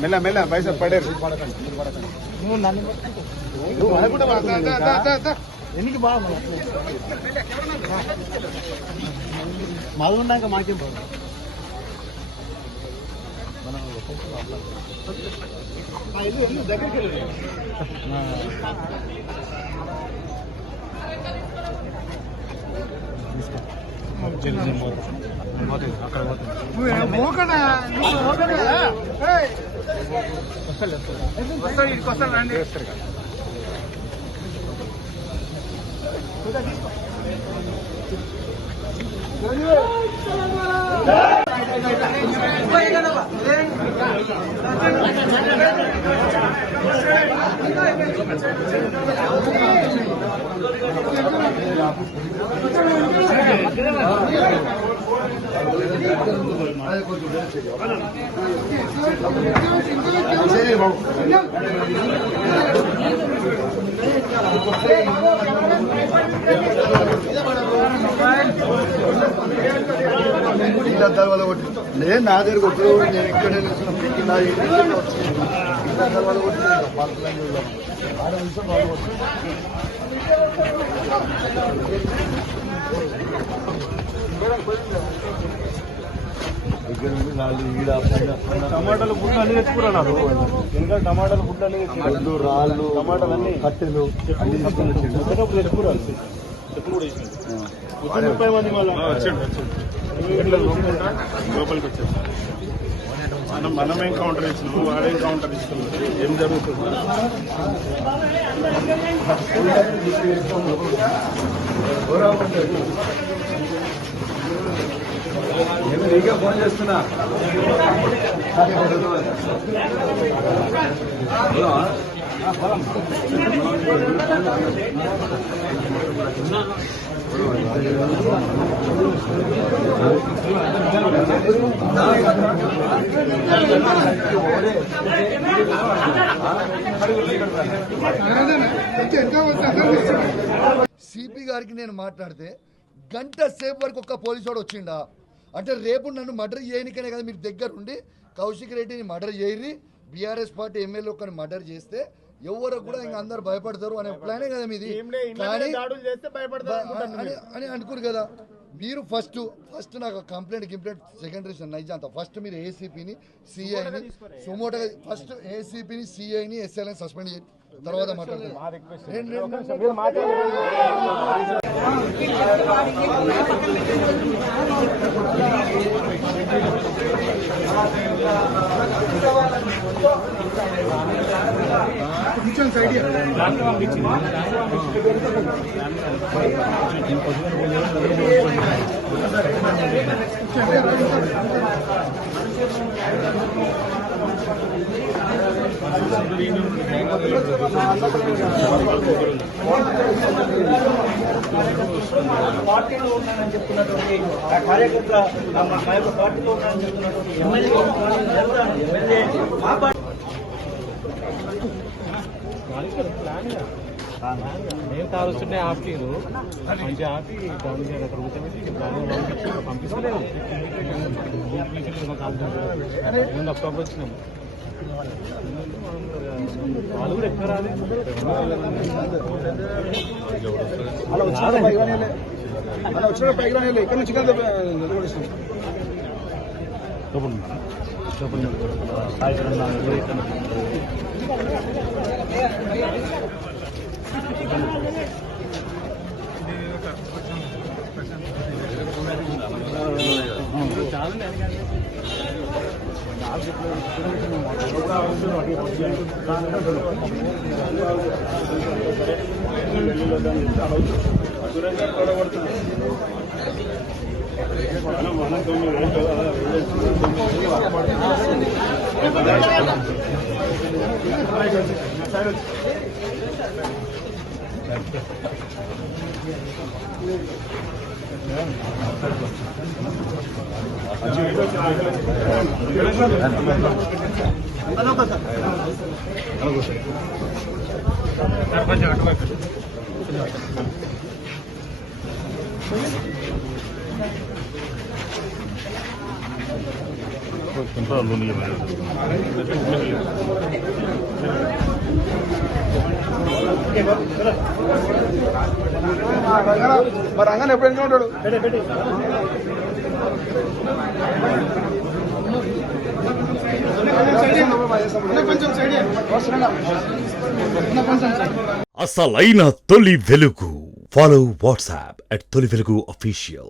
మెల్ల మెల్ల పైసా పడారు ఎన్నికి బాగా మళ్ళున్నాక మాకేం బాగు దగ్గరికి వెళ్ళి రండి నేను నా దగ్గర కొట్టు నేను ఇక్కడే టమాటాలు గుడ్లు అన్ని తెచ్చుకున్నాను ఇంకా టమాటాలు గుడ్లు అన్ని గుడ్లు రాళ్ళు టమాటాలు అన్ని కట్టెలు అన్ని తెచ్చుకున్నాను చెప్పులు కూడా ఇచ్చాను 30 మంది మళ్ళీ లోపలికి వచ్చారు మనమేం కౌంటర్ ఇచ్చినాము వాడేం కౌంటర్ ఇస్తున్నాం ఏం జరుగుతుంది నేను నీకే ఫోన్ చేస్తున్నా సిపి గారికి నేను మాట్లాడితే గంట సేపు వరకు ఒక్క పోలీసు వాడు వచ్చిండా అంటే రేపు నన్ను మర్డర్ చేయనికనే కదా మీరు దగ్గర ఉండి కౌశిక్ రెడ్డిని మర్డర్ చేయరి బీఆర్ఎస్ పార్టీ ఎమ్మెల్యే ఒకరిని మర్డర్ చేస్తే ఎవరు కూడా ఇంకా అందరు భయపడతారు అనే ప్లానే కదా మీది అని అనుకురు కదా మీరు ఫస్ట్ నాకు కంప్లైంట్ సెకండరీ నైజాంత ఫస్ట్ మీరు ఏసీపీని సిఐని సుమోటోగా ఫస్ట్ ఏసీపీని సిఐని ఎస్ఐని సస్పెండ్ చేయండి తర్వాత పార్టీలో ఉన్నానని చెప్తున్నటువంటి కార్యకర్త మా యొక్క పార్టీలో ఉన్నానని చెప్తున్నటువంటి ఎమ్మెల్యే నేను తాగుతుంటే ఆపీరు మంచి ఆపి అక్కడ కూర్చోబెట్టి పంపిస్తలేదు అప్పుడు వచ్చినాము వాళ్ళు కూడా ఎక్కడ రాలేదు అలా వచ్చిన పైకి రాని ఇక్కడ నుంచి మరి రంగానే ఎప్పుడు ఎన్ని ఉంటాడు అసలైన తొలి వెలుగు. ఫాలో వాట్సాప్ @తొలి వెలుగు official.